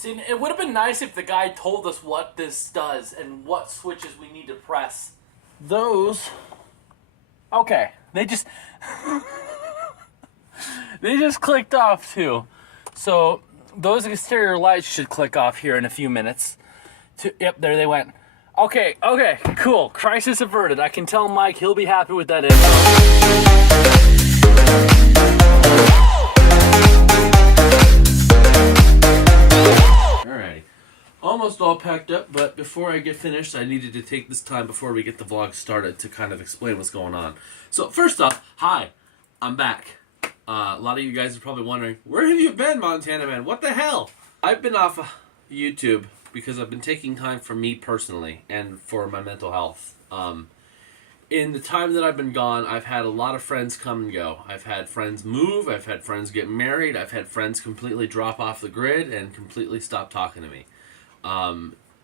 See, it would have been nice if the guy told us what this does and what switches we need to press. Those... Okay, they just... they just clicked off too. So, those exterior lights should click off here in a few minutes. Yep, there they went. Okay, cool. Crisis averted. I can tell Mike he'll be happy with that info. Almost all packed up, but before I get finished, I needed to take this time before we get the vlog started to kind of explain what's going on. So first off, hi, I'm back. A lot of you guys are probably wondering, where have you been, Montana Man? What the hell? I've been off YouTube because I've been taking time for me personally and for my mental health. In the time that I've been gone, I've had a lot of friends come and go. I've had friends move, I've had friends get married, I've had friends completely drop off the grid and completely stop talking to me.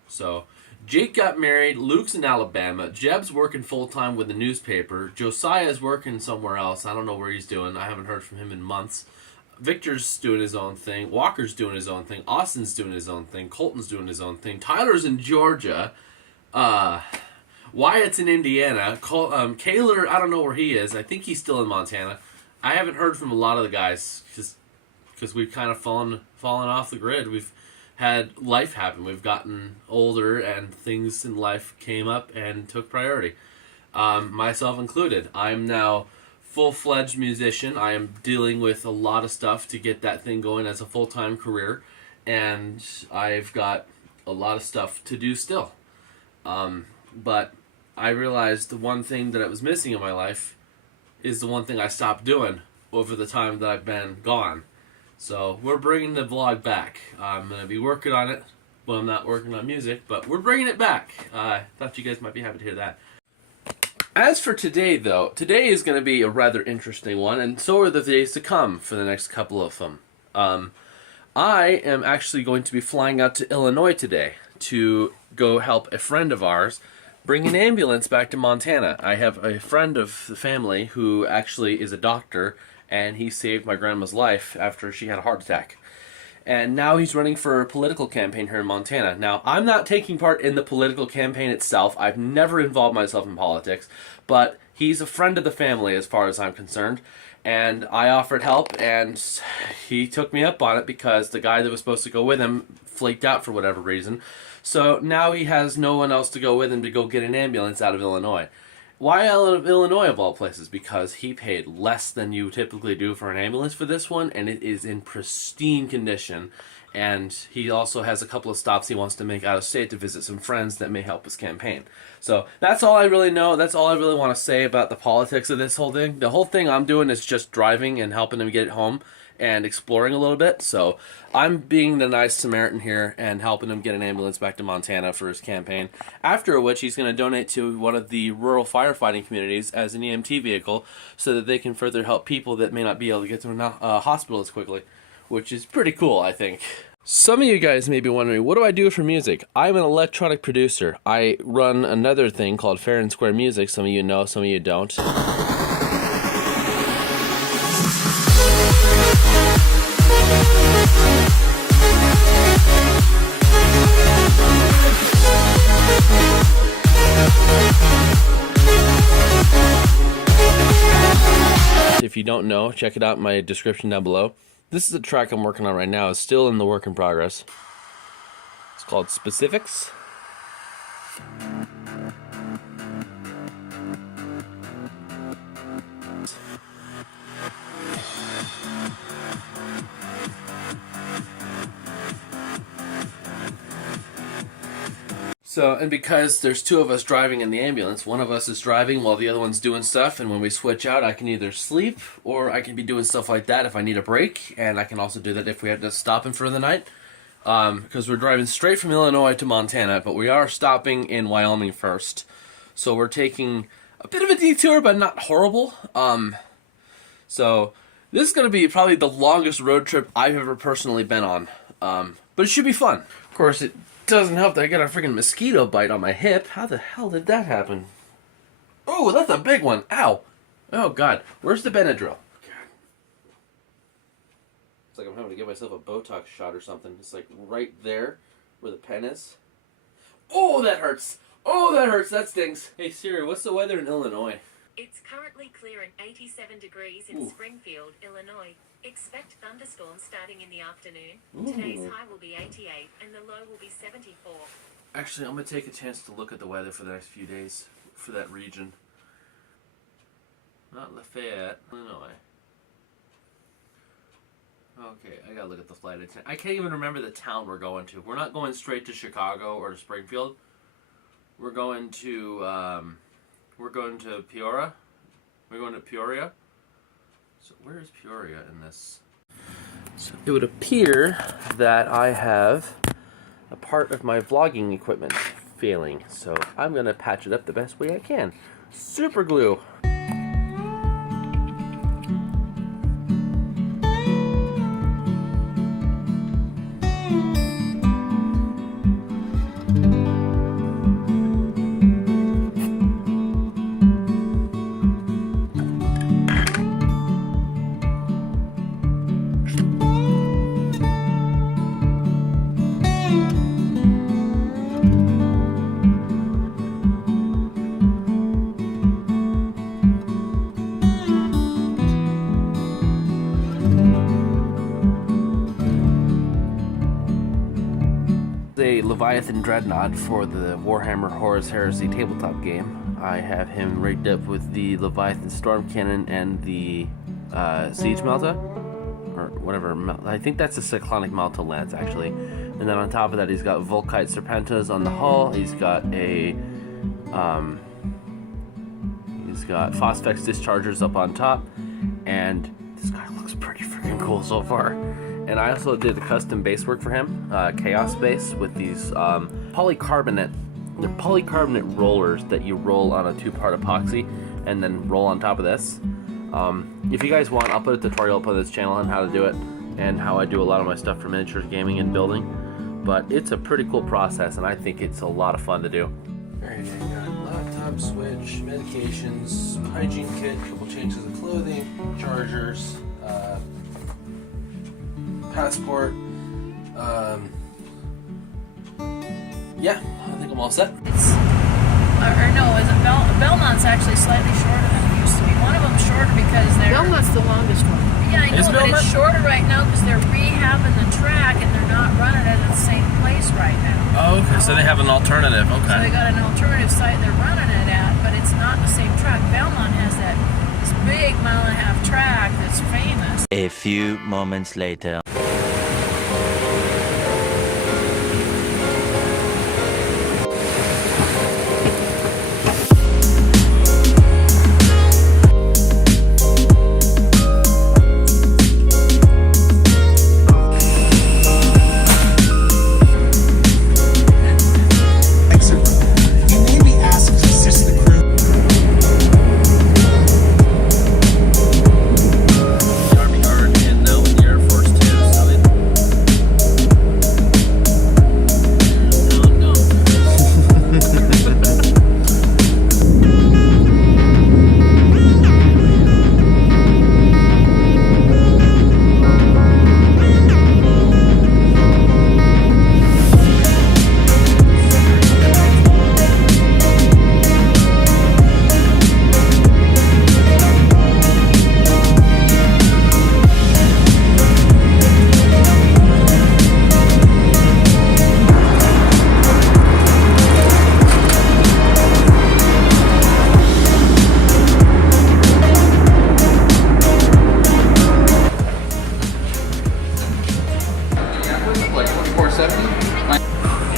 So Jake got married, Luke's in Alabama, Jeb's working full-time with the newspaper, Josiah's working somewhere else, I don't know where he's doing, I haven't heard from him in months, Victor's doing his own thing, Walker's doing his own thing, Austin's doing his own thing, Colton's doing his own thing, Tyler's in Georgia, Wyatt's in Indiana, Kaylor, I don't know where he is, I think he's still in Montana. I haven't heard from a lot of the guys, because we've kind of fallen off the grid. We've had life happen. We've gotten older and things in life came up and took priority. Myself included. I'm now full-fledged musician. I am dealing with a lot of stuff to get that thing going as a full-time career. And I've got a lot of stuff to do still. But I realized the one thing that I was missing in my life is the one thing I stopped doing over the time that I've been gone. So, we're bringing the vlog back. I'm going to be working on it. Well, I'm not working on music, but we're bringing it back. I thought you guys might be happy to hear that. As for today, though, today is going to be a rather interesting one, and so are the days to come for the next couple of them. I am actually going to be flying out to Illinois today to go help a friend of ours bring an ambulance back to Montana. I have a friend of the family who actually is a doctor, and he saved my grandma's life after she had a heart attack. And now he's running for a political campaign here in Montana. Now, I'm not taking part in the political campaign itself. I've never involved myself in politics, but he's a friend of the family as far as I'm concerned. And I offered help, and he took me up on it because the guy that was supposed to go with him flaked out for whatever reason. So now he has no one else to go with him to go get an ambulance out of Illinois. Why out of Illinois of all places? Because he paid less than you typically do for an ambulance for this one, and it is in pristine condition. And he also has a couple of stops he wants to make out of state to visit some friends that may help his campaign. So that's all I really know. That's all I really want to say about the politics of this whole thing. The whole thing I'm doing is just driving and helping him get home and exploring a little bit. So I'm being the nice Samaritan here and helping him get an ambulance back to Montana for his campaign. After which he's going to donate to one of the rural firefighting communities as an EMT vehicle so that they can further help people that may not be able to get to a hospital as quickly, which is pretty cool, I think. Some of you guys may be wondering, what do I do for music? I'm an electronic producer. I run another thing called Fair and Square Music. Some of you know, some of you don't. If you don't know, check it out in my description down below. This is a track I'm working on right now. It's still in the work in progress. It's called Specifics. So, and because there's two of us driving in the ambulance, one of us is driving while the other one's doing stuff, and when we switch out, I can either sleep, or I can be doing stuff like that if I need a break, and I can also do that if we have to stop in for the night, because we're driving straight from Illinois to Montana, but we are stopping in Wyoming first, so we're taking a bit of a detour, but not horrible. So, this is going to be probably the longest road trip I've ever personally been on, but it should be fun. Of course, it doesn't help that I got a freaking mosquito bite on my hip. How the hell did that happen? Oh, that's a big one. Ow. Oh, God. Where's the Benadryl? God. It's like I'm having to give myself a Botox shot or something. It's like right there where the pen is. Oh, that hurts. Oh, that hurts. That stings. Hey, Siri, what's the weather in Illinois? It's currently clear and 87 degrees in Springfield, Illinois. Expect thunderstorms starting in the afternoon. Today's high will be 88 and the low will be 74. Actually, I'm going to take a chance to look at the weather for the next few days for that region. Not Lafayette, Illinois. Okay, I gotta look at the flight attendant. I can't even remember the town we're going to. We're not going straight to Chicago or to Springfield. We're going to Peoria. We're going to Peoria. So where is Peoria in this? So it would appear that I have a part of my vlogging equipment failing. So I'm gonna patch it up the best way I can. Super glue. A Leviathan Dreadnought for the Warhammer Horus Heresy tabletop game. I have him rigged up with the Leviathan Storm Cannon and the Siege Malta, or whatever. I think that's a Cyclonic Malta lance actually. And then on top of that, he's got Volkite Serpentas on the hull. He's got Phosphex dischargers up on top, and this guy looks pretty freaking cool so far. And I also did a custom base work for him, Chaos base, with these polycarbonate rollers that you roll on a 2-part epoxy and then roll on top of this. If you guys want, I'll put a tutorial up on this channel on how to do it and how I do a lot of my stuff for miniatures gaming and building. But it's a pretty cool process, and I think it's a lot of fun to do. Alright, I got laptop switch, medications, hygiene kit, couple changes of clothing, chargers, passport. Yeah, I think I'm all set. It's, Belmont's actually slightly shorter than it used to be. One of them's shorter because they're... Belmont's the longest one. Yeah, I know, but it's shorter right now because they're rehabbing the track and they're not running it at the same place right now. Oh, okay, so they have an alternative, okay. So they got an alternative site they're running it at, but it's not the same track. Belmont has this big 1.5-mile track that's famous. A few moments later.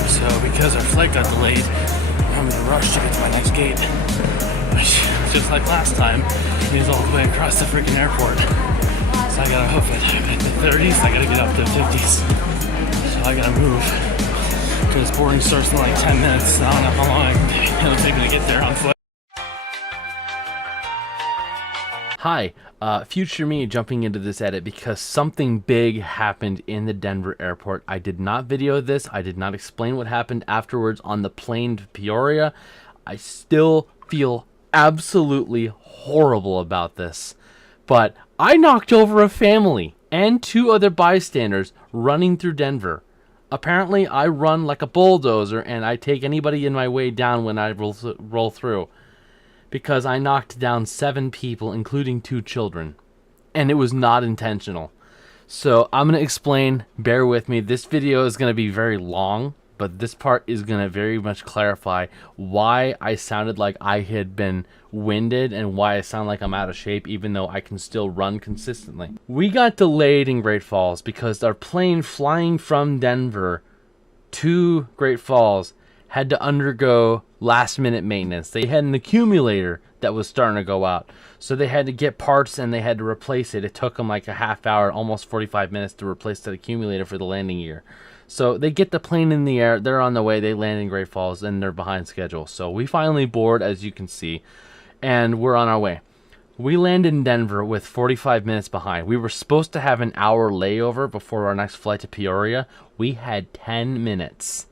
So because our flight got delayed, I'm in a rush to get to my next gate. Which, just like last time, is all the way across the freaking airport. So I gotta hoof it. At the 30s, I gotta get up to the 50s. So I gotta move. Because boarding starts in like 10 minutes. I don't know how long it'll take me to get there on foot. Hi, future me jumping into this edit because something big happened in the Denver airport. I did not video this. I did not explain what happened afterwards on the plane to Peoria. I still feel absolutely horrible about this. But I knocked over a family and 2 other bystanders running through Denver. Apparently, I run like a bulldozer, and I take anybody in my way down when I roll through. Because I knocked down 7 people, including 2 children. And it was not intentional. So, I'm going to explain. Bear with me. This video is going to be very long, but this part is going to very much clarify why I sounded like I had been winded and why I sound like I'm out of shape, even though I can still run consistently. We got delayed in Great Falls because our plane flying from Denver to Great Falls had to undergo last-minute maintenance. They had an accumulator that was starting to go out, so they had to get parts and they had to replace it. It took them like a half hour, almost 45 minutes to replace that accumulator for the landing gear. So they get the plane in the air, they're on the way, they land in Great Falls, and they're behind schedule. So we finally board, as you can see, and we're on our way. We landed in Denver with 45 minutes behind. We were supposed to have an hour layover before our next flight to Peoria. We had 10 minutes.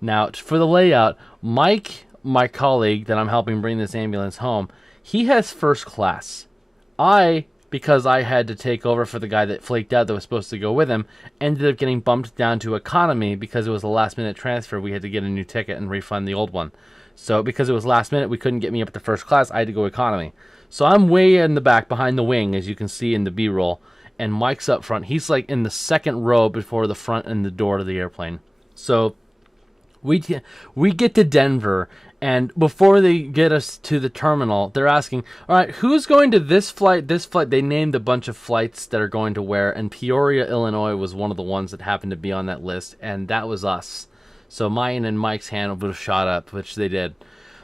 Now, for the layout, Mike, my colleague that I'm helping bring this ambulance home, he has first class. Because I had to take over for the guy that flaked out that was supposed to go with him, ended up getting bumped down to economy because it was a last-minute transfer. We had to get a new ticket and refund the old one. So because it was last minute, we couldn't get me up to first class. I had to go economy. So I'm way in the back behind the wing, as you can see in the B-roll, and Mike's up front. He's like in the second row before the front and the door to the airplane. So we get to Denver, and before they get us to the terminal, they're asking, all right, who's going to this flight, this flight? They named a bunch of flights that are going to where, and Peoria, Illinois was one of the ones that happened to be on that list, and that was us. So mine and Mike's hand would have shot up, which they did.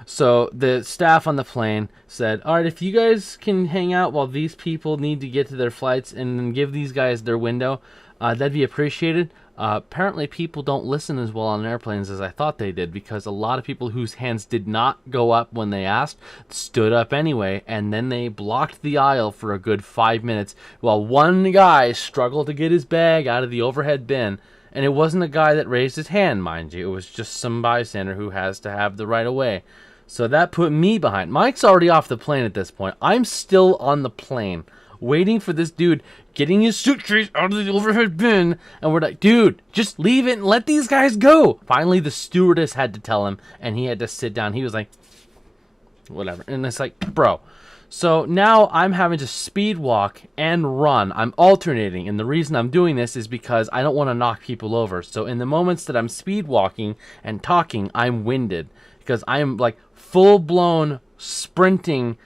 So the staff on the plane said, all right, if you guys can hang out while these people need to get to their flights and then give these guys their window, that'd be appreciated. Apparently people don't listen as well on airplanes as I thought they did, because a lot of people whose hands did not go up when they asked stood up anyway, and then they blocked the aisle for a good 5 minutes while one guy struggled to get his bag out of the overhead bin. And it wasn't a guy that raised his hand, mind you. It was just some bystander who has to have the right of way. So that put me behind. Mike's already off the plane at this point. I'm still on the plane, waiting for this dude getting his suitcase out of the overhead bin. And we're like, dude, just leave it and let these guys go. Finally, the stewardess had to tell him, and he had to sit down. He was like, whatever. And it's like, bro. So now I'm having to speed walk and run. I'm alternating, and the reason I'm doing this is because I don't want to knock people over. So in the moments that I'm speed walking and talking, I'm winded because I'm like full-blown sprinting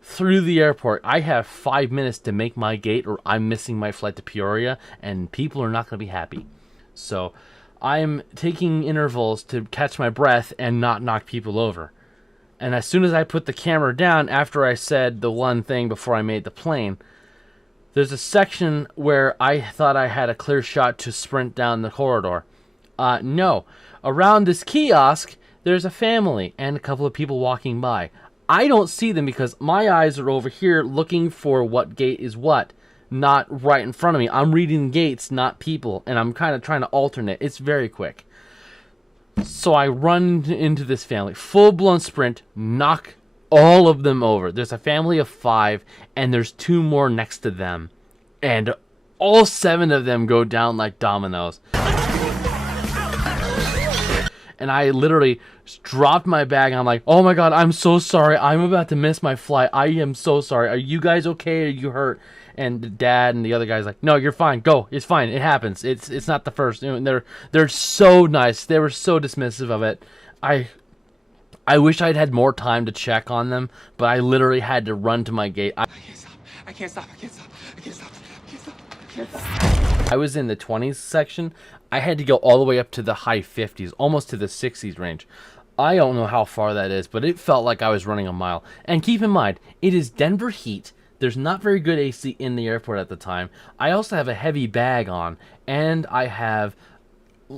through the airport. I have 5 minutes to make my gate, or I'm missing my flight to Peoria, and people are not going to be happy. So I'm taking intervals to catch my breath and not knock people over. And as soon as I put the camera down, after I said the one thing before I made the plane, there's a section where I thought I had a clear shot to sprint down the corridor. No. Around this kiosk, there's a family and a couple of people walking by. I don't see them because my eyes are over here looking for what gate is what, not right in front of me. I'm reading gates, not people, and I'm kind of trying to alternate. It's very quick. So I run into this family, full-blown sprint, knock all of them over. There's a family of 5, and there's 2 more next to them. And all 7 of them go down like dominoes. And I literally dropped my bag, and I'm like, oh my god, I'm so sorry. I'm about to miss my flight. I am so sorry. Are you guys okay? Are you hurt? And the dad and the other guy's like, no, you're fine. Go. It's fine. It happens. It's not the first. You know, they're so nice. They were so dismissive of it. I wish I'd had more time to check on them, but I literally had to run to my gate. I can't stop. I can't stop. I can't stop. I can't stop. I can't stop. I can't stop. I was in the 20s section. I had to go all the way up to the high 50s, almost to the 60s range. I don't know how far that is, but it felt like I was running a mile. And keep in mind, it is Denver heat. There's not very good AC in the airport at the time. I also have a heavy bag on, and I have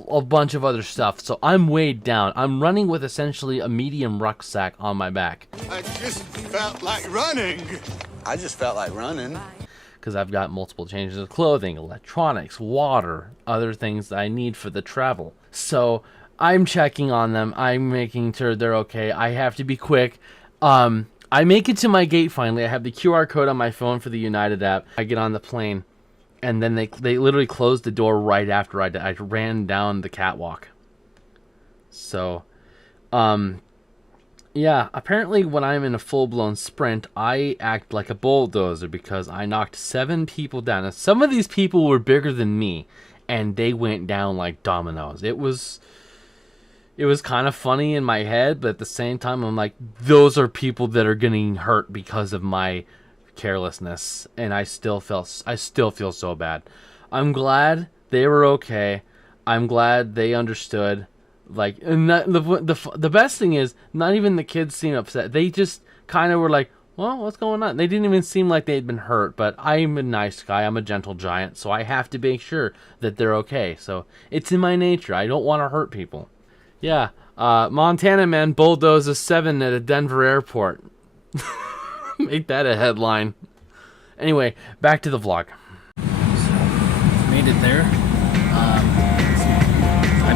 a bunch of other stuff, so I'm weighed down. I'm running with essentially a medium rucksack on my back. I just felt like running. I just felt like running. Because I've got multiple changes of clothing, electronics, water, other things that I need for the travel. So I'm checking on them. I'm making sure they're okay. I have to be quick. I make it to my gate finally. I have the QR code on my phone for the United app. I get on the plane, and then they literally closed the door right after I ran down the catwalk. So, yeah, apparently when I'm in a full-blown sprint, I act like a bulldozer because I knocked 7 people down. Now, some of these people were bigger than me, and they went down like dominoes. It was kind of funny in my head, but at the same time, I'm like, those are people that are getting hurt because of my carelessness, and I still feel so bad. I'm glad they were okay. I'm glad they understood. Like, and the best thing is, not even the kids seemed upset. They just kind of were like, well, what's going on? They didn't even seem like they'd been hurt, but I'm a nice guy. I'm a gentle giant, so I have to make sure that they're okay. So it's in my nature. I don't want to hurt people. Yeah, Montana man bulldozes 7 at a Denver airport. Make that a headline. Anyway, back to the vlog. Made it there. I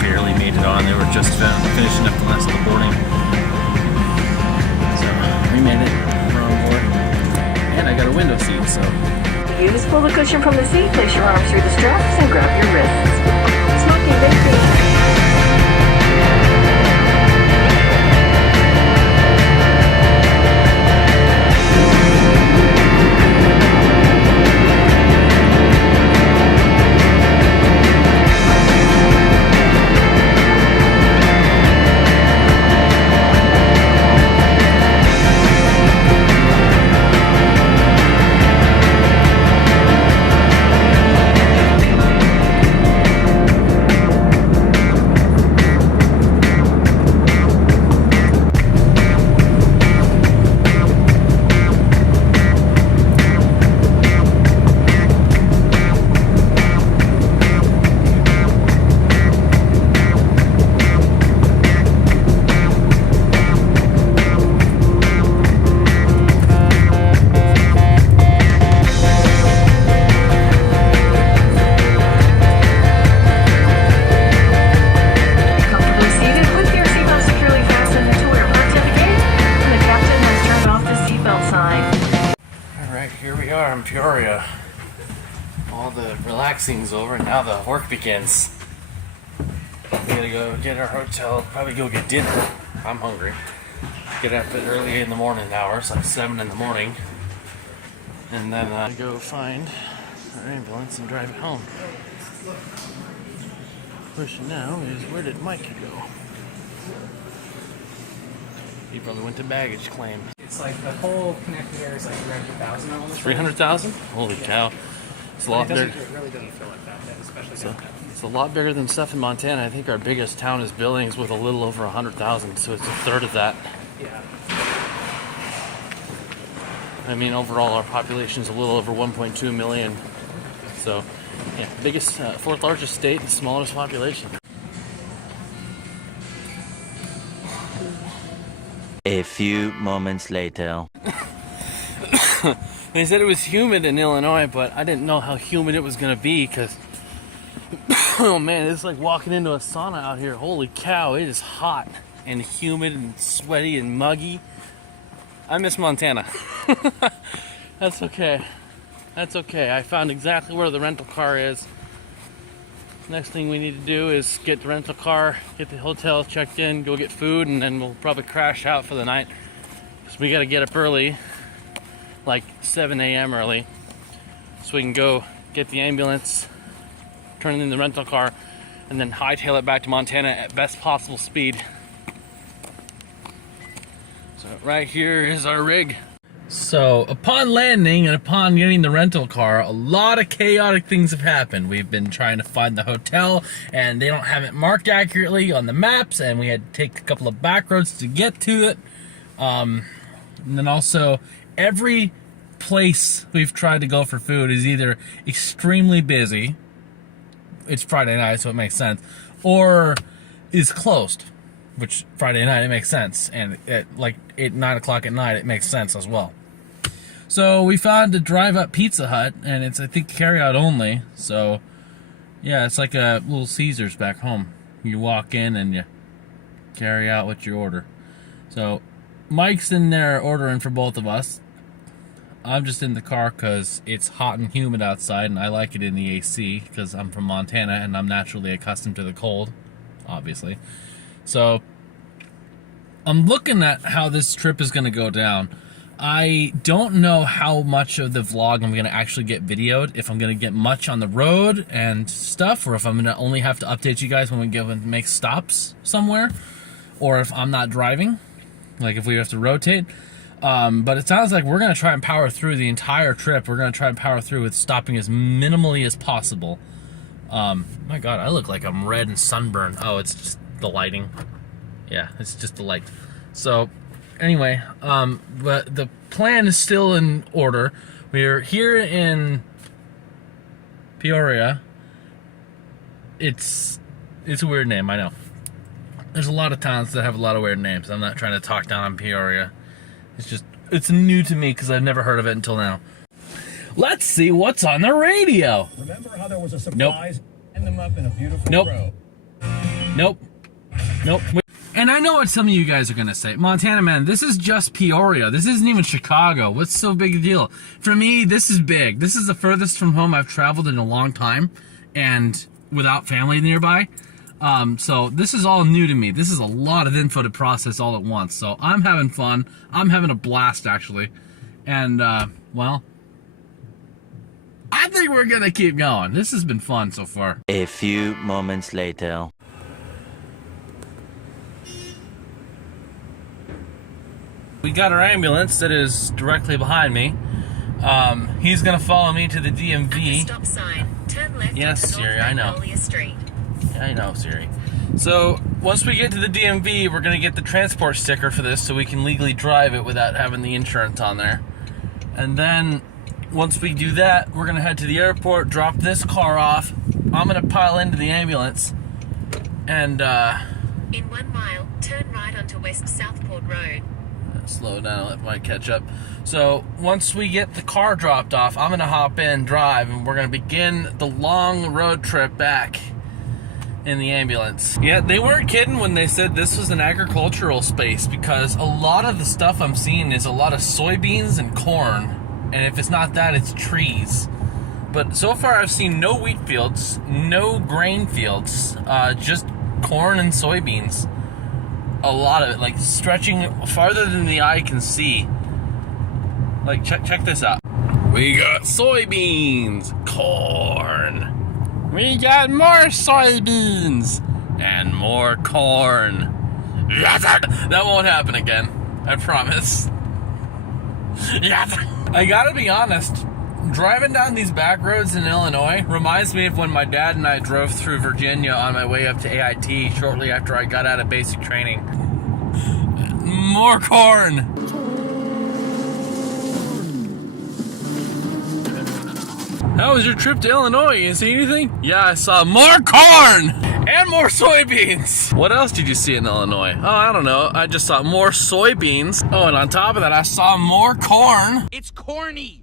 barely made it on. They were just finishing up the last of the boarding. So we made it. We're on board. And I got a window seat, so. Use pull the cushion from the seat, place your arms through the straps, and grab your wrists. Smoking baby. Peoria. All the relaxing's over and now the work begins. We gotta go get our hotel, probably go get dinner. I'm hungry. Get up at early in the morning hours, like 7 in the morning. And then go find our ambulance and drive it home. Question now is, where did Mike go? He probably went to baggage claim. It's like the whole connected area is like 300,000 almost. 300,000? Holy cow. It's a lot bigger. It really doesn't feel like that, especially it's a lot bigger than stuff in Montana. I think our biggest town is Billings with a little over 100,000, so it's a third of that. Yeah. I mean, overall, our population is a little over 1.2 million. So, yeah, biggest, 4th largest state, and smallest population. A few moments later. They said it was humid in Illinois, but I didn't know how humid it was going to be because, oh man, it's like walking into a sauna out here. Holy cow, it is hot and humid and sweaty and muggy. I miss Montana. That's okay. That's okay. I found exactly where the rental car is. Next thing we need to do is get the rental car, get the hotel checked in, go get food, and then we'll probably crash out for the night. Because we got to get up early, like 7 a.m. early, so we can go get the ambulance, turn in the rental car, and then hightail it back to Montana at best possible speed. So right here is our rig. So, upon landing and upon getting the rental car, a lot of chaotic things have happened. We've been trying to find the hotel, and they don't have it marked accurately on the maps, and we had to take a couple of back roads to get to it. And then also, every place we've tried to go for food is either extremely busy, it's Friday night, so it makes sense, or is closed, which Friday night, it makes sense, and at 9 o'clock at night, it makes sense as well. So we found a drive-up Pizza Hut, and it's, I think, carry-out only. So, yeah, it's like a little Caesars back home. You walk in and you carry out what you order. So, Mike's in there ordering for both of us. I'm just in the car because it's hot and humid outside, and I like it in the AC because I'm from Montana and I'm naturally accustomed to the cold, obviously. So I'm looking at how this trip is going to go down. I don't know how much of the vlog I'm going to actually get videoed, if I'm going to get much on the road and stuff, or if I'm going to only have to update you guys when we go and make stops somewhere, or if I'm not driving, like if we have to rotate. But it sounds like we're going to try and power through the entire trip. We're going to try and power through with stopping as minimally as possible. My God, I look like I'm red and sunburned. Oh, it's just the lighting. Yeah, it's just the light. So, anyway, but the plan is still in order. We're here in Peoria. It's a weird name, I know. There's a lot of towns that have a lot of weird names. I'm not trying to talk down on Peoria. It's new to me because I've never heard of it until now. Let's see what's on the radio. Remember how there was a surprise? End them up in a beautiful row. Nope. And I know what some of you guys are going to say. Montana, man, this is just Peoria. This isn't even Chicago. What's so big a deal? For me, this is big. This is the furthest from home I've traveled in a long time, and without family nearby. So this is all new to me. This is a lot of info to process all at once. So I'm having fun. I'm having a blast, actually. And, well, I think we're going to keep going. This has been fun so far. A few moments later. We got our ambulance that is directly behind me. He's going to follow me to the DMV. Stop sign. Turn left. Yes, Siri, I know. Street. I know, Siri. So, once we get to the DMV, we're going to get the transport sticker for this so we can legally drive it without having the insurance on there. And then, once we do that, we're going to head to the airport, drop this car off. I'm going to pile into the ambulance. And, in 1 mile, turn right onto West Southport Road. Slow down, let Mike catch up. So, once we get the car dropped off, I'm going to hop in, drive, and we're going to begin the long road trip back in the ambulance. Yeah, they weren't kidding when they said this was an agricultural space, because a lot of the stuff I'm seeing is a lot of soybeans and corn, and if it's not that, it's trees. But so far I've seen no wheat fields, no grain fields, just corn and soybeans. A lot of it, like stretching farther than the eye can see. Like, check this out. We got soybeans, corn. We got more soybeans and more corn. Yes, that won't happen again. I promise. Yes. I gotta be honest. Driving down these back roads in Illinois reminds me of when my dad and I drove through Virginia on my way up to AIT shortly after I got out of basic training. More corn! How was your trip to Illinois? You didn't see anything? Yeah, I saw more corn! And more soybeans! What else did you see in Illinois? Oh, I don't know. I just saw more soybeans. Oh, and on top of that, I saw more corn. It's corny.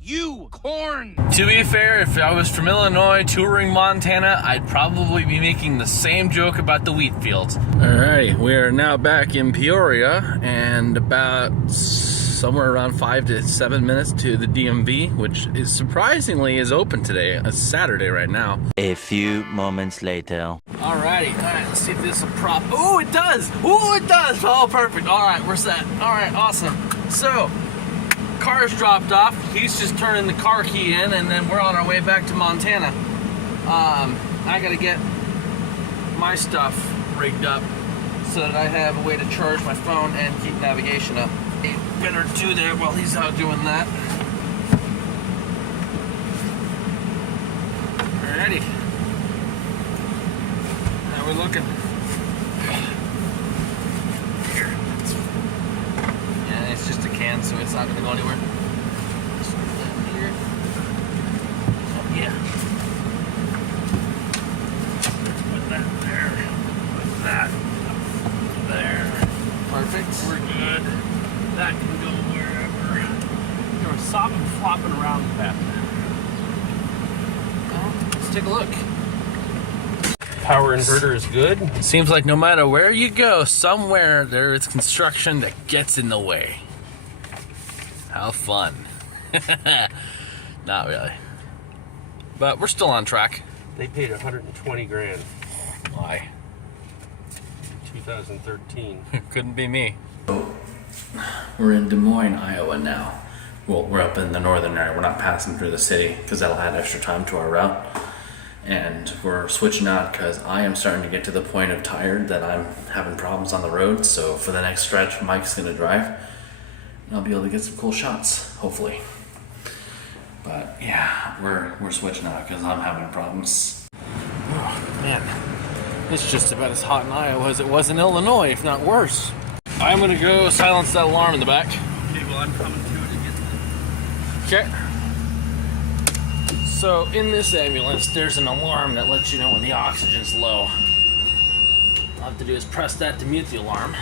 Corn. To be fair, if I was from Illinois touring Montana, I'd probably be making the same joke about the wheat fields. Alright, we are now back in Peoria, and about somewhere around 5 to 7 minutes to the DMV, which is surprisingly is open today. It's Saturday right now. A few moments later. Alrighty, alright, let's see if this will prop. Oh, it does! Oh, it does! Oh, perfect. Alright, we're set. Alright, awesome. So, car's dropped off. He's just turning the car key in, and then we're on our way back to Montana. I gotta get my stuff rigged up so that I have a way to charge my phone and keep navigation up. Better do that while he's out doing that. Alrighty. How we looking? Here. Yeah, it's just a can, so it's not gonna go anywhere. Just put that here. Oh, yeah. Put that there. Put that there. Perfect. We're good. That can go wherever. There was sopping flopping around the back. Well, let's take a look. Power inverter is good. It seems like no matter where you go, somewhere there is construction that gets in the way. How fun. Not really. But we're still on track. They paid 120 grand. Why? 2013. Couldn't be me. We're in Des Moines, Iowa now. Well, we're up in the northern area. We're not passing through the city because that'll add extra time to our route. And we're switching out because I am starting to get to the point of tired that I'm having problems on the road. So for the next stretch, Mike's going to drive. And I'll be able to get some cool shots, hopefully. But yeah, we're switching out because I'm having problems. Oh, man. It's just about as hot in Iowa as it was in Illinois, if not worse. I'm going to go silence that alarm in the back. Okay, well, I'm coming to it again. Okay. So in this ambulance, there's an alarm that lets you know when the oxygen's low. All I have to do is press that to mute the alarm.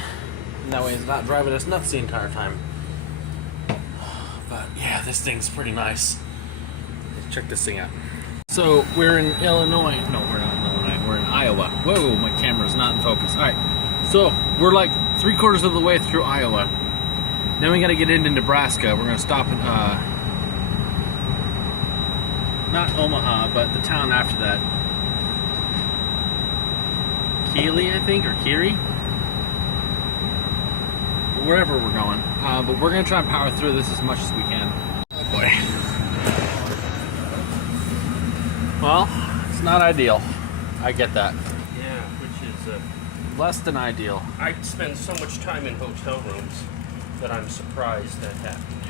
And that way it's not driving us nuts the entire time. But yeah, this thing's pretty nice. Let's check this thing out. So we're in Illinois. No, we're not in Illinois. We're in Iowa. Whoa, my camera's not in focus. All right. So we're like 3/4 of the way through Iowa. Then we got to get into Nebraska. We're going to stop in, not Omaha, but the town after that. Keely, I think, or Keary. Wherever we're going. But we're going to try and power through this as much as we can. Oh boy. Well, it's not ideal. I get that. Yeah, which is less than ideal. I spend so much time in hotel rooms that I'm surprised that happened.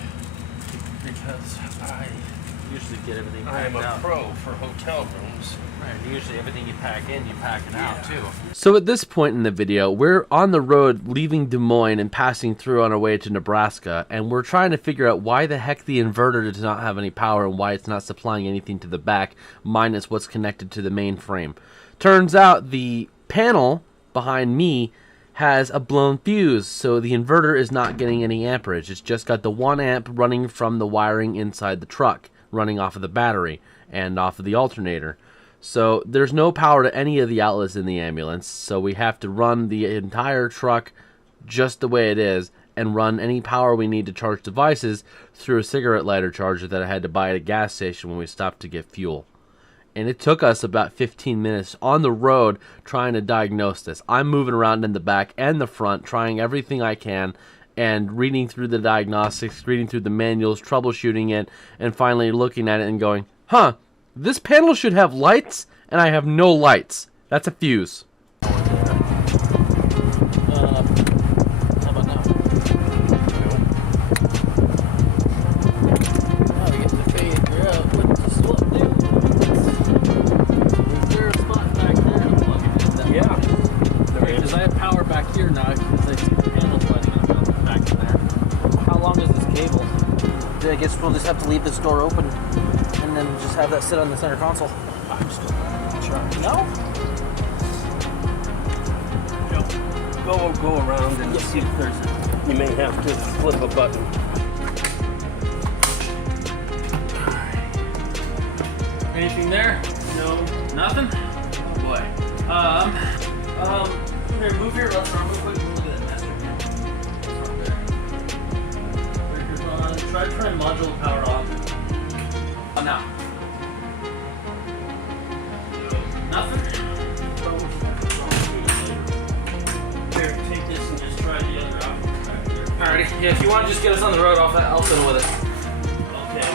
Because I usually get everything I am a out. pro for hotel rooms. Right, usually everything you pack in, you pack it out too. So at this point in the video, we're on the road leaving Des Moines and passing through on our way to Nebraska, and we're trying to figure out why the heck the inverter does not have any power and why it's not supplying anything to the back, minus what's connected to the main frame. Turns out the panel behind me has a blown fuse, so the inverter is not getting any amperage. It's just got the 1 amp running from the wiring inside the truck, running off of the battery and off of the alternator. So there's no power to any of the outlets in the ambulance, so we have to run the entire truck just the way it is and run any power we need to charge devices through a cigarette lighter charger that I had to buy at a gas station when we stopped to get fuel. And it took us about 15 minutes on the road trying to diagnose this. I'm moving around in the back and the front, trying everything I can, and reading through the diagnostics, reading through the manuals, troubleshooting it, and finally looking at it and going, huh, this panel should have lights, and I have no lights. That's a fuse. How about now? Now we get to figure out what to swap there. Is there a spot back there to plug it in? That Yeah. Because I have power back here now because I see the panel's lighting up back in there. How long is this cable? I guess we'll just have to leave this door open and then just have that sit on the center console. I'm still not sure. No? Go around and see if there's a, you may have to flip a button. Anything there? No. Nothing? Oh boy. Here, move here, let's run real quick. Look at that mess right here. Breaker's on. Try module power on. Now. Nothing? Here, take this and just try the other out. Alrighty. Yeah, if you want to just get us on the road, I'll fiddle with it. Okay.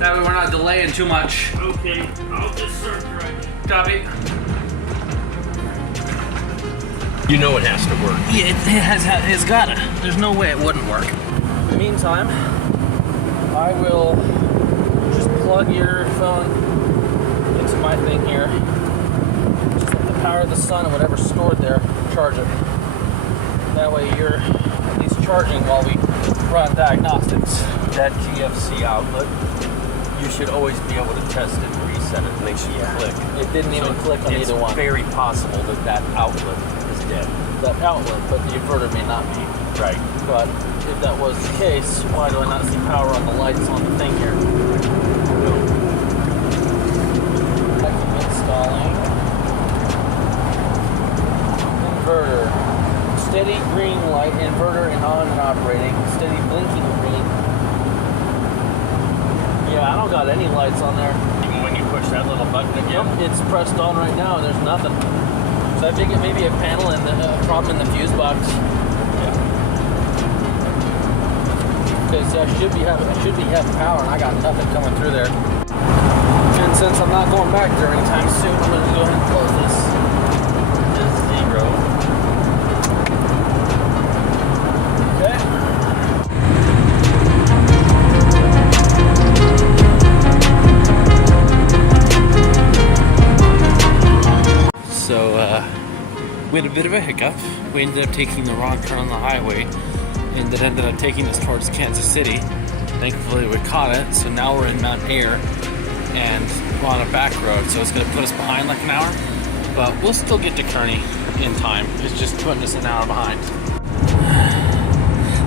That way we're not delaying too much. Okay, I'll just search right now. Copy. You know it has to work. Yeah, it's gotta. There's no way it wouldn't work. In the meantime, I will just plug your phone into my thing here. Just let the power of the sun and whatever's stored there, charge it. That way you're at least charging while we run diagnostics. That GFC outlet, you should always be able to test it and reset it and make sure you click. It didn't even click on either one. It's very possible that that outlet is dead. That outlet, but the inverter may not be. Right. But if that was the case, why do I not see power on the lights on the thing here? Installing inverter. Steady green light, inverter and on and operating. Steady blinking green. Yeah, I don't got any lights on there. Even when you push that little button again? It's pressed on right now and there's nothing. So I think it may be a panel in the problem in the fuse box. Because I should be having power and I got nothing coming through there. And since I'm not going back there anytime soon, I'm going to go ahead and close this. It's 0. Okay. So, we had a bit of a hiccup. We ended up taking the wrong turn on the highway, and that ended up taking us towards Kansas City. Thankfully, we caught it, so now we're in Mount Ayr, and we're on a back road, so it's going to put us behind like an hour, but we'll still get to Kearney in time. It's just putting us an hour behind.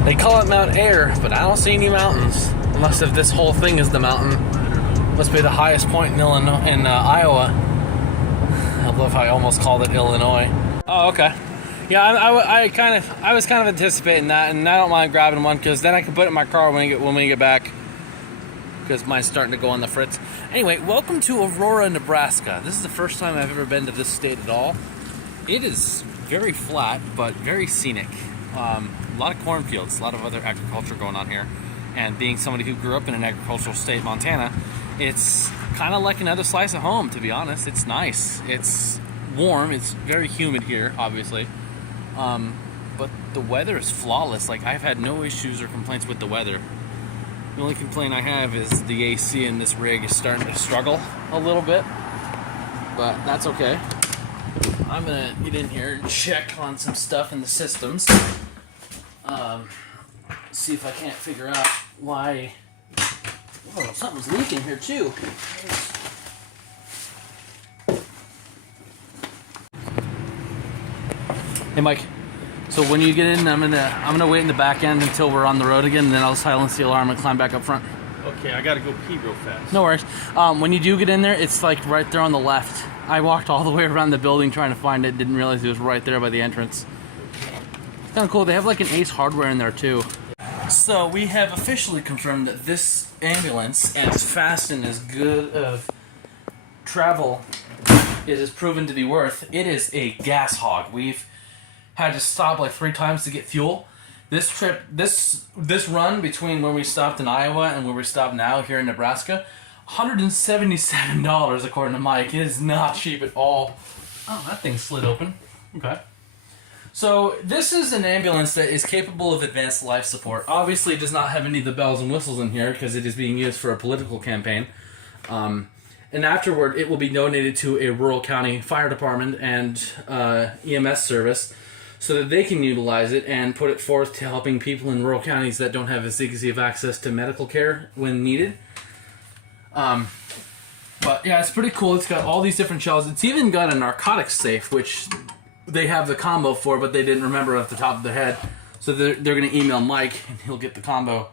They call it Mount Ayr, but I don't see any mountains, unless if this whole thing is the mountain. Must be the highest point in Iowa. I love how I almost called it Illinois. Oh, okay. Yeah, I was kind of anticipating that, and I don't mind grabbing one because then I can put it in my car when we get back. Because mine's starting to go on the fritz. Anyway, welcome to Aurora, Nebraska. This is the first time I've ever been to this state at all. It is very flat, but very scenic. A lot of cornfields, a lot of other agriculture going on here. And being somebody who grew up in an agricultural state, Montana, it's kind of like another slice of home, to be honest. It's nice. It's warm. It's very humid here, obviously. But the weather is flawless. Like, I've had no issues or complaints with the weather. The only complaint I have is the AC in this rig is starting to struggle a little bit, but that's okay. I'm gonna get in here and check on some stuff in the systems. See if I can't figure out why. Whoa, something's leaking here too. Hey, Mike. So when you get in, I'm gonna wait in the back end until we're on the road again, and then I'll silence the alarm and climb back up front. Okay, I gotta go pee real fast. No worries. When you do get in there, it's like right there on the left. I walked all the way around the building trying to find it. Didn't realize it was right there by the entrance. It's kind of cool. They have like an Ace Hardware in there too. So we have officially confirmed that this ambulance, as fast and as good of travel it is proven to be worth, it is a gas hog. We've had to stop like 3 times to get fuel. This trip, this run between where we stopped in Iowa and where we stopped now here in Nebraska, $177 according to Mike. It is not cheap at all. Oh, that thing slid open. Okay. So this is an ambulance that is capable of advanced life support. Obviously it does not have any of the bells and whistles in here because it is being used for a political campaign. And afterward it will be donated to a rural county fire department and EMS service, so that they can utilize it and put it forth to helping people in rural counties that don't have as easy of access to medical care when needed. But yeah, it's pretty cool. It's got all these different shells. It's even got a narcotics safe, which they have the combo for, but they didn't remember off the top of their head. So they're going to email Mike, and he'll get the combo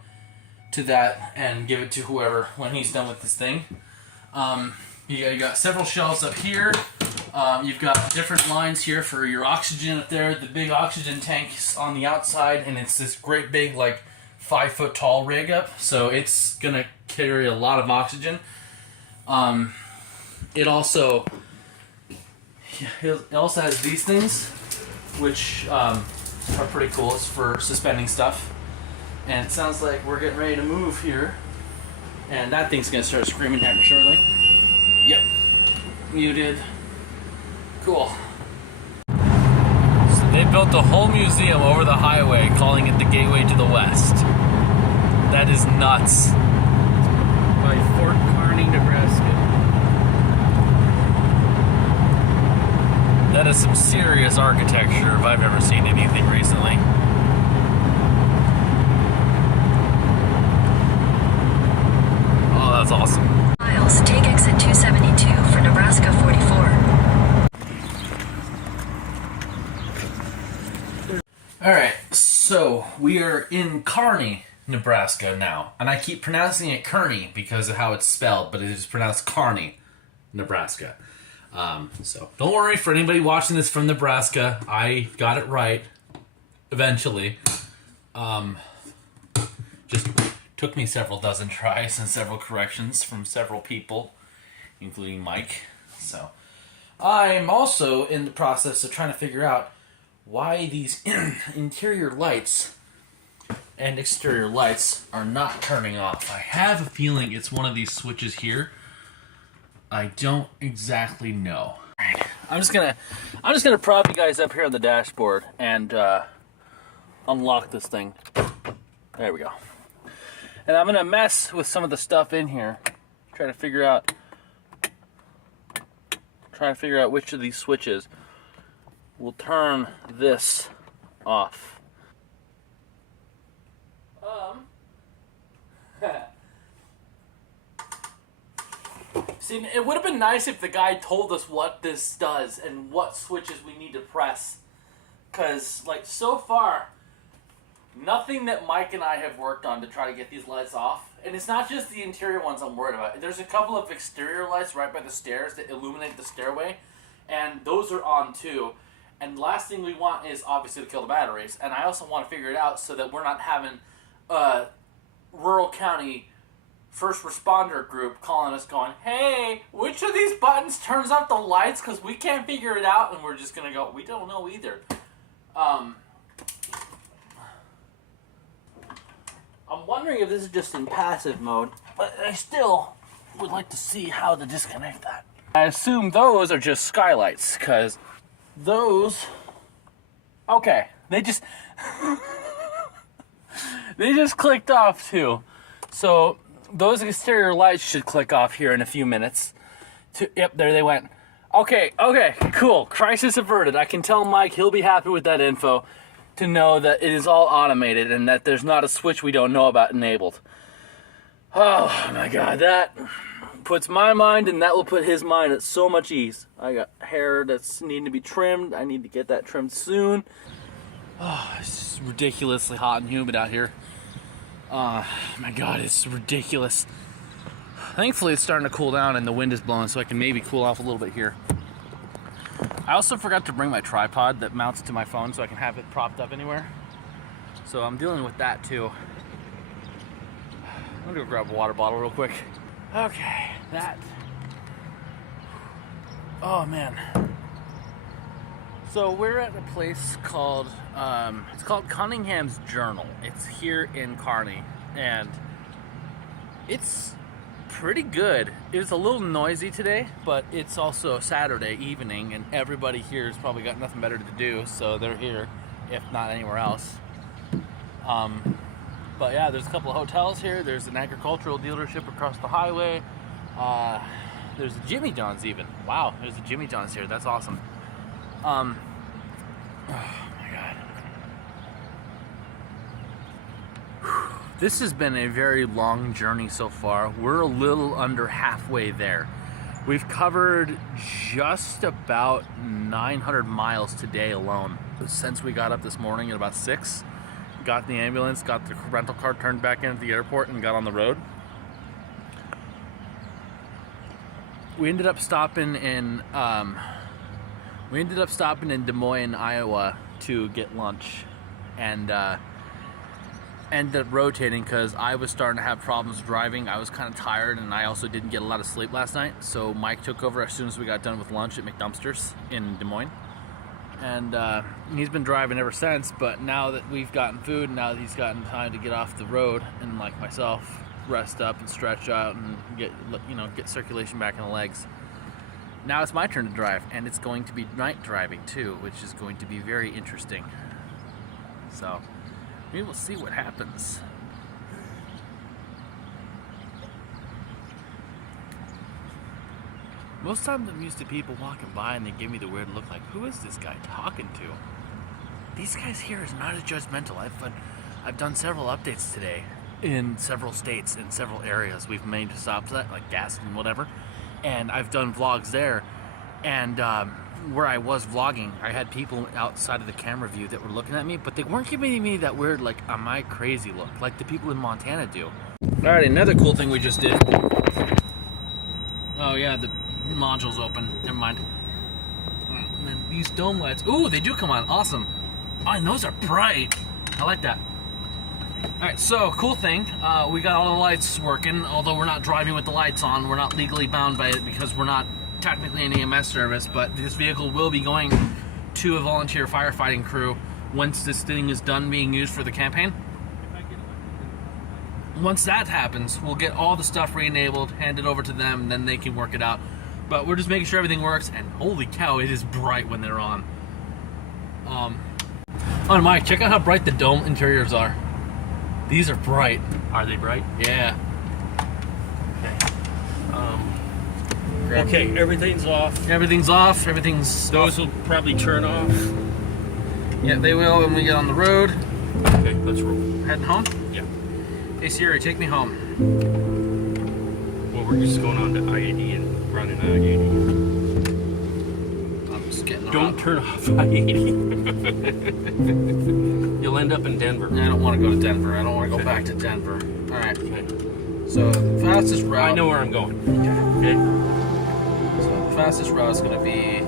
to that and give it to whoever when he's done with this thing. You got several shelves up here. You've got different lines here for your oxygen up there. The big oxygen tank's on the outside, and it's this great big, like, 5-foot tall rig up, so it's gonna carry a lot of oxygen. It also has these things, which are pretty cool. It's for suspending stuff. And it sounds like we're getting ready to move here, and that thing's gonna start screaming at me shortly. Yep, muted. Cool. So they built a whole museum over the highway, calling it the Gateway to the West. That is nuts. By Fort Kearney, Nebraska. That is some serious architecture if I've ever seen anything recently. Oh, that's awesome. Miles, take exit 272 for Nebraska 44. Alright, so we are in Kearney, Nebraska now. And I keep pronouncing it Kearney because of how it's spelled, but it is pronounced Kearney, Nebraska. So don't worry for anybody watching this from Nebraska. I got it right eventually. Just Took me several dozen tries and several corrections from several people, including Mike. So I'm also in the process of trying to figure out why these interior lights and exterior lights are not turning off. I have a feeling it's one of these switches here. I don't exactly know. I'm just gonna prop you guys up here on the dashboard and unlock this thing. There we go. And I'm gonna mess with some of the stuff in here, try to figure out which of these switches will turn this off. See, it would have been nice if the guy told us what this does and what switches we need to press. Because, like, so far, nothing that Mike and I have worked on to try to get these lights off. And it's not just the interior ones I'm worried about. There's a couple of exterior lights right by the stairs that illuminate the stairway. And those are on too. And the last thing we want is obviously to kill the batteries. And I also want to figure it out so that we're not having rural county first responder group calling us going, hey, which of these buttons turns off the lights? Because we can't figure it out. And we're just going to go, we don't know either. I'm wondering if this is just in passive mode, but I still would like to see how to disconnect that. I assume those are just skylights, because those... Okay, they just... they just clicked off too. So those exterior lights should click off here in a few minutes. Yep, there they went. Okay, cool. Crisis averted. I can tell Mike he'll be happy with that info to know that it is all automated and that there's not a switch we don't know about enabled. Oh my god, that puts my mind and that will put his mind at so much ease. I got hair that's needing to be trimmed. I need to get that trimmed soon. Oh, it's ridiculously hot and humid out here. My god, it's ridiculous. Thankfully it's starting to cool down and the wind is blowing so I can maybe cool off a little bit here. I also forgot to bring my tripod that mounts to my phone so I can have it propped up anywhere. So I'm dealing with that too. I'm gonna go grab a water bottle real quick. Okay, that. Oh man. So we're at a place called, it's called Cunningham's Journal. It's here in Kearney, and it's pretty good. It was a little noisy today, but it's also Saturday evening, and everybody here has probably got nothing better to do, so they're here, if not anywhere else. But yeah, there's a couple of hotels here. There's an agricultural dealership across the highway. There's a Jimmy John's even. Wow, there's a Jimmy John's here. That's awesome. Oh my god. This has been a very long journey so far. We're a little under halfway there. We've covered just about 900 miles today alone. Since we got up this morning at about 6, got in the ambulance, got the rental car turned back in at the airport, and got on the road. We ended up stopping in Des Moines, Iowa to get lunch, and ended up rotating because I was starting to have problems driving. I was kind of tired, and I also didn't get a lot of sleep last night, so Mike took over as soon as we got done with lunch at McDumpsters in Des Moines, and he's been driving ever since. But now that we've gotten food, now that he's gotten time to get off the road and, like myself, rest up and stretch out and get circulation back in the legs, now it's my turn to drive, and it's going to be night driving too, which is going to be very interesting. So we will see what happens. Most times I'm used to people walking by and they give me the weird look like, who is this guy talking to? These guys here is not as judgmental. I've done several updates today in several states, in several areas. We've made stops at, like Gaston, whatever. And I've done vlogs there, and where I was vlogging, I had people outside of the camera view that were looking at me, but they weren't giving me that weird, like, am I crazy look, like the people in Montana do. Alright, another cool thing we just did. Oh yeah, the module's open. Never mind. And then these dome lights, ooh, they do come on. Awesome. Oh, and those are bright. I like that. Alright, so cool thing, we got all the lights working, although we're not driving with the lights on. We're not legally bound by it because we're not technically an EMS service, but this vehicle will be going to a volunteer firefighting crew once this thing is done being used for the campaign. Once that happens, we'll get all the stuff re-enabled, hand it over to them, and then they can work it out. But we're just making sure everything works, and holy cow, it is bright when they're on. Oh my, check out how bright the dome interiors are. These are bright. Are they bright? Yeah. Okay, everything's off. Everything's off. Everything's. Those will probably turn off. Yeah, they will when we get on the road. Okay, let's roll. Heading home? Yeah. Hey Siri, take me home. Well, we're just going on to I-80 and running I-80. I'm just getting Don't turn off I-80. You'll end up in Denver. I don't want to go to Denver. I don't want to go back to Denver. All right. Okay. So the fastest route. I know where I'm going. Okay. So the fastest route is going to be.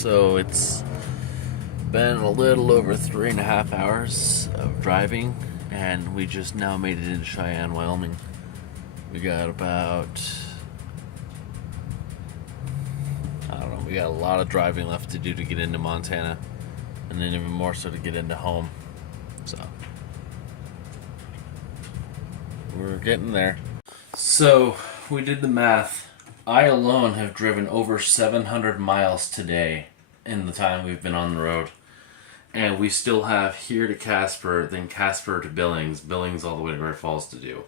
So it's been a little over 3.5 hours of driving, and we just now made it into Cheyenne, Wyoming. We got about, I don't know, we got a lot of driving left to do to get into Montana, and then even more so to get into home. So we're getting there. So we did the math. I alone have driven over 700 miles today in the time we've been on the road. And we still have here to Casper, then Casper to Billings, Billings all the way to Great Falls to do.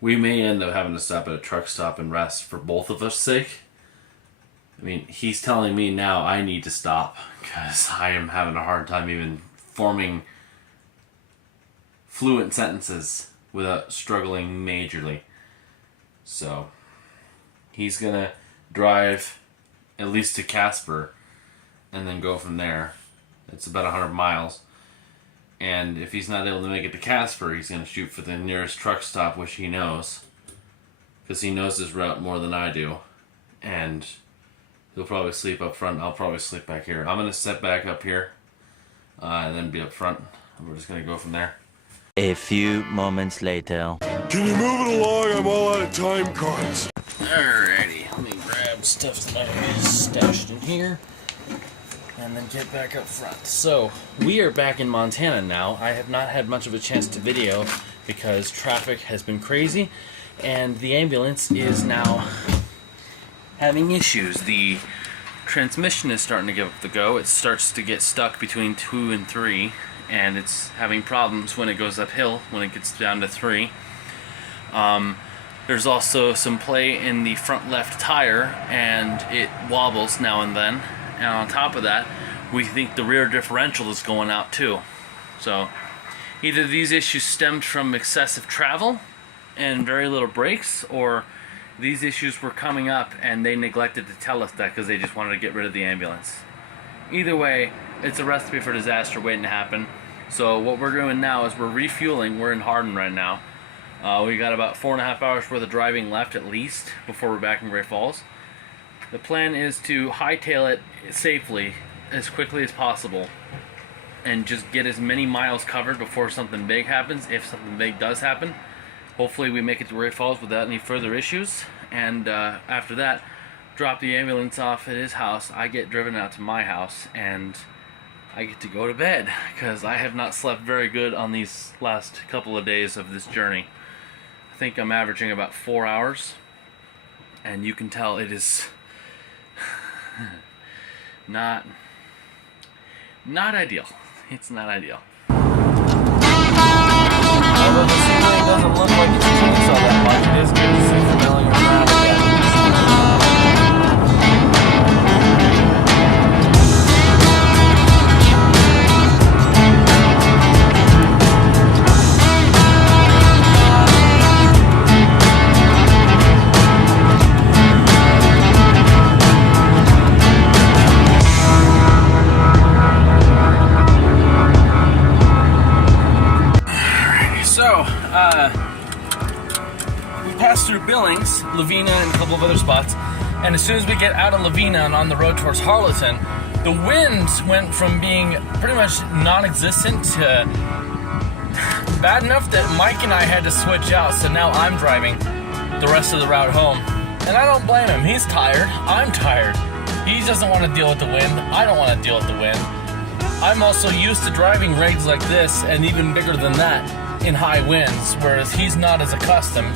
We may end up having to stop at a truck stop and rest for both of us' sake. I mean, he's telling me now I need to stop because I am having a hard time even forming fluent sentences without struggling majorly. So he's gonna drive at least to Casper and then go from there. It's about 100 miles. And if he's not able to make it to Casper, he's gonna shoot for the nearest truck stop, which he knows. Because he knows this route more than I do. And he'll probably sleep up front. I'll probably sleep back here. I'm gonna set back up here and then be up front. We're just gonna go from there. A few moments later. Can you move it along? I'm all out of time cards. Alrighty, let me grab stuff that I stashed in here and then get back up front. So, we are back in Montana now. I have not had much of a chance to video because traffic has been crazy and the ambulance is now having issues. The transmission is starting to give up the go. It starts to get stuck between 2 and 3 and it's having problems when it goes uphill, when it gets down to 3. There's also some play in the front left tire and it wobbles now and then. And on top of that, we think the rear differential is going out too. So either these issues stemmed from excessive travel and very little brakes, or these issues were coming up and they neglected to tell us that because they just wanted to get rid of the ambulance. Either way, it's a recipe for disaster waiting to happen. So what we're doing now is we're refueling. We're in Hardin right now. We got about 4.5 hours worth of driving left at least before we're back in Great Falls. The plan is to hightail it safely as quickly as possible and just get as many miles covered before something big happens, if something big does happen. Hopefully we make it to Great Falls without any further issues, and after that, drop the ambulance off at his house. I get driven out to my house and I get to go to bed because I have not slept very good on these last couple of days of this journey. I think I'm averaging about 4 hours, and you can tell it is not ideal. It's not ideal. Although the ceiling doesn't look like it's changed all that much, it is good to see it milling around again. we passed through Billings, Lavina, and a couple of other spots. And as soon as we get out of Lavina and on the road towards Harleton, the winds went from being pretty much non-existent to bad enough that Mike and I had to switch out. So now I'm driving the rest of the route home. And I don't blame him. He's tired. I'm tired. He doesn't want to deal with the wind. I don't want to deal with the wind. I'm also used to driving rigs like this and even bigger than that in high winds, whereas he's not as accustomed.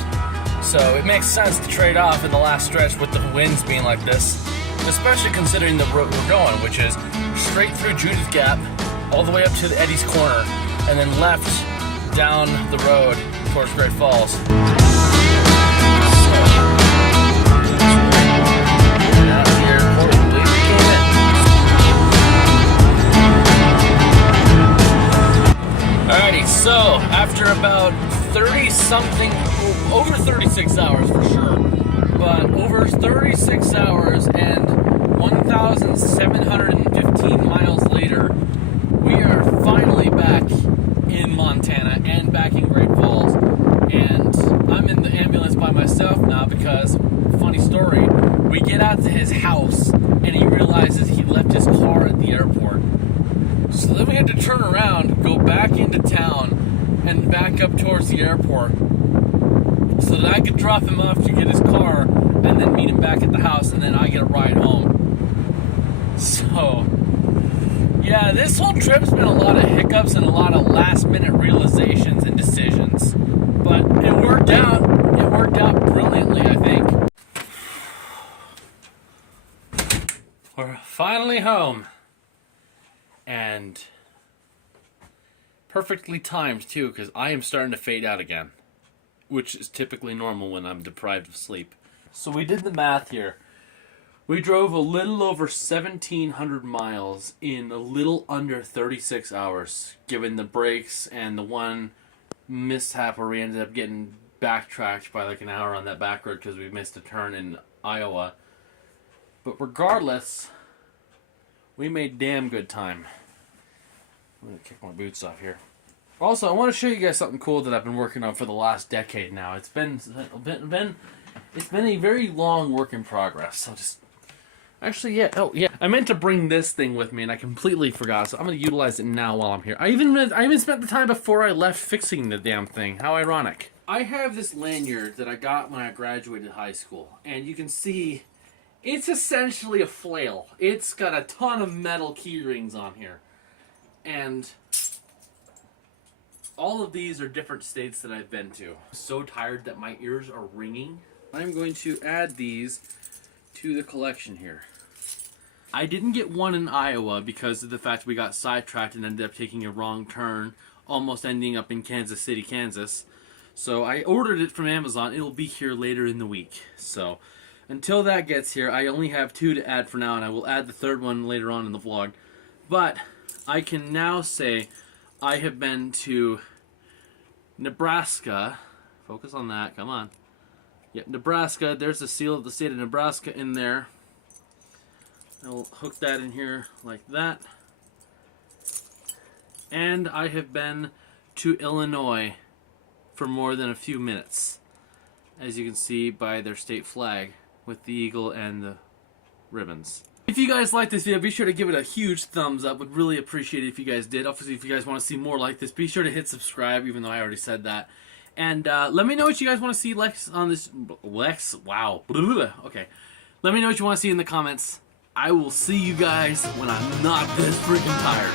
So it makes sense to trade off in the last stretch with the winds being like this, especially considering the route we're going, which is straight through Judith Gap, all the way up to the Eddie's Corner, and then left down the road towards Great Falls. Alrighty, so after about 30-something, over 36 hours for sure, but over 36 hours and 1,715 miles later, we are finally back in Montana and back in Great Falls. And I'm in the ambulance by myself now because, funny story, we get out to his house and he realizes he left his car at the airport. So then we had to turn around, go back into town, and back up towards the airport so that I could drop him off to get his car and then meet him back at the house, and then I get a ride home. So, yeah, this whole trip's been a lot of hiccups and a lot of last-minute realizations and decisions. But it worked out. It worked out brilliantly, I think. We're finally home. And perfectly timed too, because I am starting to fade out again, which is typically normal when I'm deprived of sleep. So we did the math here. We drove a little over 1,700 miles in a little under 36 hours, given the brakes and the one mishap where we ended up getting backtracked by like an hour on that back road because we missed a turn in Iowa. But regardless, we made damn good time. I'm going to kick my boots off here. Also, I want to show you guys something cool that I've been working on for the last decade now. It's been a very long work in progress. I'll just... Actually, yeah. Oh, yeah. I meant to bring this thing with me, and I completely forgot. So I'm going to utilize it now while I'm here. I even spent the time before I left fixing the damn thing. How ironic. I have this lanyard that I got when I graduated high school. And you can see... it's essentially a flail. It's got a ton of metal key rings on here. And all of these are different states that I've been to. I'm so tired that my ears are ringing. I'm going to add these to the collection here. I didn't get one in Iowa because of the fact we got sidetracked and ended up taking a wrong turn, almost ending up in Kansas City, Kansas. So I ordered it from Amazon. It'll be here later in the week. So until that gets here, I only have 2 to add for now, and I will add the 3rd one later on in the vlog. But I can now say I have been to Nebraska. Focus on that, come on. Yep, Nebraska. There's the seal of the state of Nebraska in there. I'll hook that in here like that. And I have been to Illinois for more than a few minutes, as you can see by their state flag with the eagle and the ribbons. If you guys like this video, be sure to give it a huge thumbs up. Would really appreciate it if you guys did. Obviously, if you guys want to see more like this, be sure to hit subscribe, even though I already said that. And let me know what you guys want to see on this. Wow. Okay. Let me know what you want to see in the comments. I will see you guys when I'm not this freaking tired.